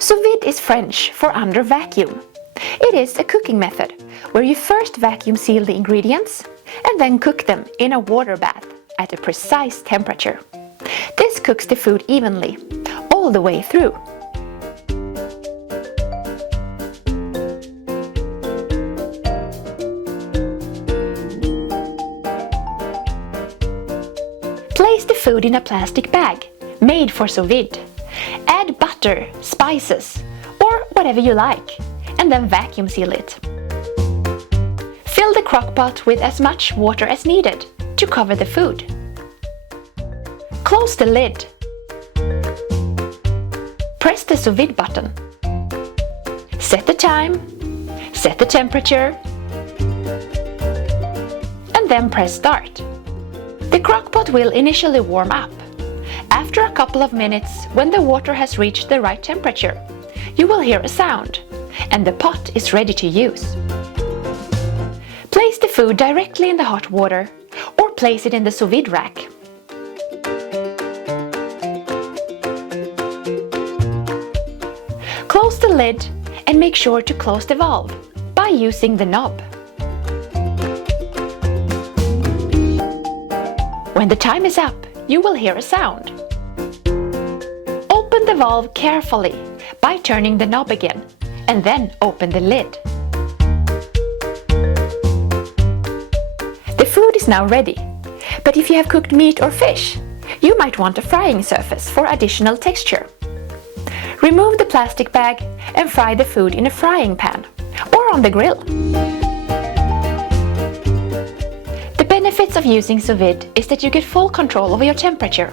Sous vide is French for under vacuum. It is a cooking method where you first vacuum seal the ingredients and then cook them in a water bath at a precise temperature. This cooks the food evenly, all the way through. Place the food in a plastic bag, made for sous vide. Add butter, spices, or whatever you like, and then vacuum seal it. Fill the crock-pot with as much water as needed to cover the food. Close the lid. Press the sous vide button. Set the time, set the temperature, and then press start. The crock-pot will initially warm up. After a couple of minutes, when the water has reached the right temperature, you will hear a sound, and the pot is ready to use. Place the food directly in the hot water, or place it in the sous vide rack. Close the lid and make sure to close the valve by using the knob. When the time is up, you will hear a sound. Open the valve carefully by turning the knob again, and then open the lid. The food is now ready, but if you have cooked meat or fish, you might want a frying surface for additional texture. Remove the plastic bag and fry the food in a frying pan or on the grill. The benefits of using sous vide is that you get full control over your temperature.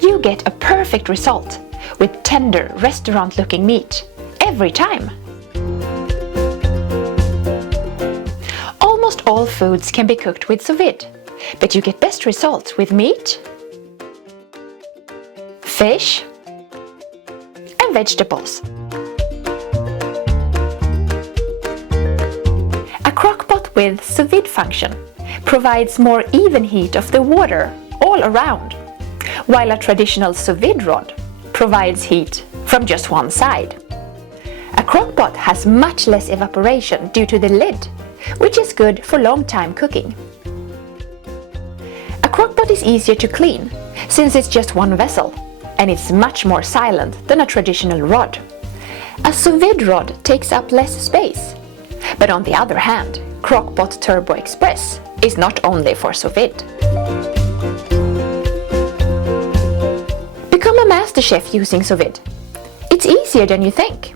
You get a perfect result with tender, restaurant-looking meat every time. Almost all foods can be cooked with sous vide, but you get best results with meat, fish, and vegetables. A crock-pot with sous vide function provides more even heat of the water all around, while a traditional sous vide rod provides heat from just one side. A crock-pot has much less evaporation due to the lid, which is good for long-time cooking. A crock-pot is easier to clean, since it's just one vessel, and it's much more silent than a traditional rod. A sous vide rod takes up less space, but on the other hand, CROCKPOT Turbo Express is not only for sous vide. Become a master chef using sous vide. It's easier than you think.